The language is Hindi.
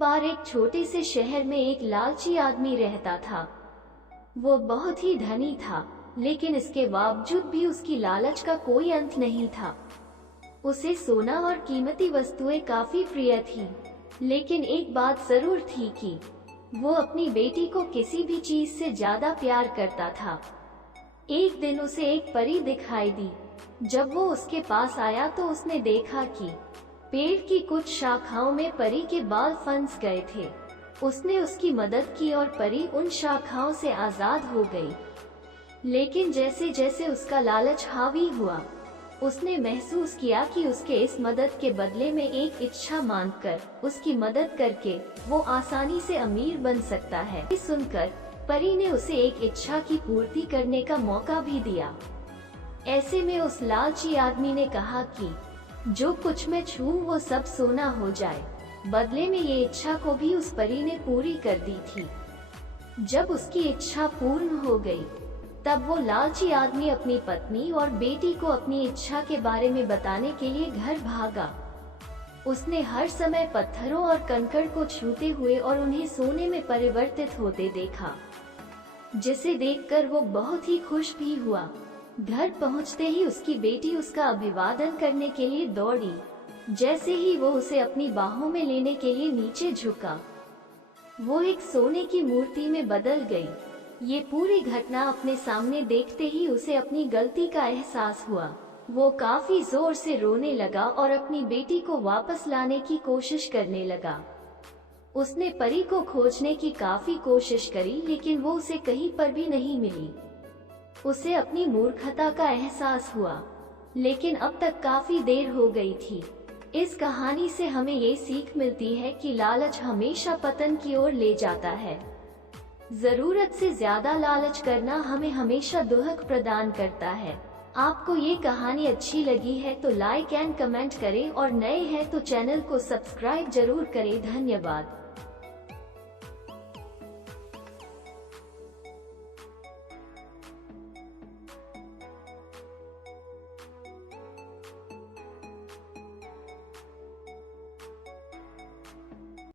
बार एक छोटे से शहर में एक लालची आदमी रहता था। वो बहुत ही धनी था, लेकिन इसके बावजूद भी उसकी लालच का कोई अंत नहीं था। उसे सोना और कीमती वस्तुएं काफी प्रिय थी, लेकिन एक बात जरूर थी कि वो अपनी बेटी को किसी भी चीज से ज्यादा प्यार करता था। एक दिन उसे एक परी दिखाई दी। जब वो उसके पास आया तो उसने देखा कि पेड़ की कुछ शाखाओं में परी के बाल फंस गए थे। उसने उसकी मदद की और परी उन शाखाओं से आजाद हो गई। लेकिन जैसे जैसे उसका लालच हावी हुआ, उसने महसूस किया कि उसके इस मदद के बदले में एक इच्छा मांगकर उसकी मदद करके वो आसानी से अमीर बन सकता है। सुनकर परी ने उसे एक इच्छा की पूर्ति करने का मौका भी दिया। ऐसे में उस लालची आदमी ने कहा कि जो कुछ मैं छूऊं वो सब सोना हो जाए। बदले में ये इच्छा को भी उस परी ने पूरी कर दी थी। जब उसकी इच्छा पूर्ण हो गई, तब वो लालची आदमी अपनी पत्नी और बेटी को अपनी इच्छा के बारे में बताने के लिए घर भागा। उसने हर समय पत्थरों और कंकड़ को छूते हुए और उन्हें सोने में परिवर्तित होते देखा, जिसे देखकर वो बहुत ही खुश भी हुआ। घर पहुंचते ही उसकी बेटी उसका अभिवादन करने के लिए दौड़ी। जैसे ही वो उसे अपनी बाहों में लेने के लिए नीचे झुका, वो एक सोने की मूर्ति में बदल गई। ये पूरी घटना अपने सामने देखते ही उसे अपनी गलती का एहसास हुआ। वो काफी जोर से रोने लगा और अपनी बेटी को वापस लाने की कोशिश करने लगा। उसने परी को खोजने की काफी कोशिश करी, लेकिन वो उसे कहीं पर भी नहीं मिली। उसे अपनी मूर्खता का एहसास हुआ, लेकिन अब तक काफी देर हो गई थी। इस कहानी से हमें ये सीख मिलती है कि लालच हमेशा पतन की ओर ले जाता है। जरूरत से ज्यादा लालच करना हमें हमेशा दुख प्रदान करता है। आपको ये कहानी अच्छी लगी है तो लाइक एंड कमेंट करें और नए हैं तो चैनल को सब्सक्राइब जरूर करें। धन्यवाद।